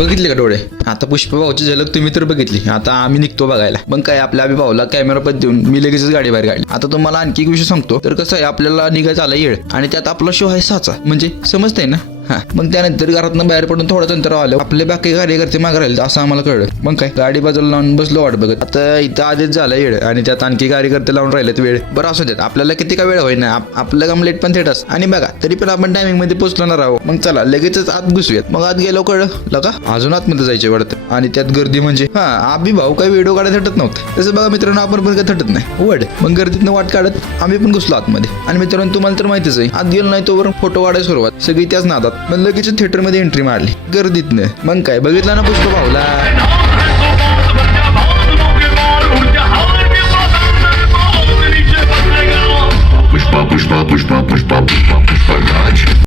बघितले का डोळे? आता पुष्पा भाऊची झलक तुम्ही तर बघितली, आता आम्ही निघतो बघायला. मग काय आपल्या अभि भाऊला कॅमेरा पण देऊन मी लगेच गाडी बाहेर काढली. आता तुम्हाला आणखी एक विषय सांगतो. तर कसं आहे, आपल्याला निघायचा आला येळ आणि त्यात आपला शो आहे 6चा, म्हणजे समजतंय ना. मग त्यानंतर घरातनं बाहेर पडून थोडं अंतर आलं, आपले बाकी कार्यकर्ते मागे राहिले असं आम्हाला कळलं. मग काय गाडी बाजूला लावून बसलो वाट बघत. आता इथं आधीच झाला येळ आणि त्यात आणखी कार्यकर्ते लावून राहिलेत वेळ. बरं असू देत, आपल्याला किती का वेळ होईना, आपलं काम लेट पण थेटच. आणि बघा तरी पण आपण टायमिंग मध्ये पोहोचणार आहोत. मग चला लगेचच आत घुसूयात. मग आत गेलो कळलं लका अजून आतमध्ये जायचे वाटतं. आणि त्यात गर्दी म्हणजे अभि भाऊ काही व्हिडिओ काढायला थटत नव्हतं. तसं बघा मित्रांनो, आपण पण काही थटत नाही वड. मग गर्दीतनं वाट काढत आम्ही पण घुसलो आतमध्ये. आणि मित्रांनो तुम्हाला तर माहितीच आहे, आत गेलो नाही तोवर फोटो काढायला सुरुवात सगळी त्याच नादात. मग लगेच थिएटर मध्ये एंट्री मारली गर्दीतनं. मग काय बघितलं ना पुष्पा भाऊला. Pushpa, pushpa, pushpa, pushpa, pushpa, pushpa, pushpa, Raj.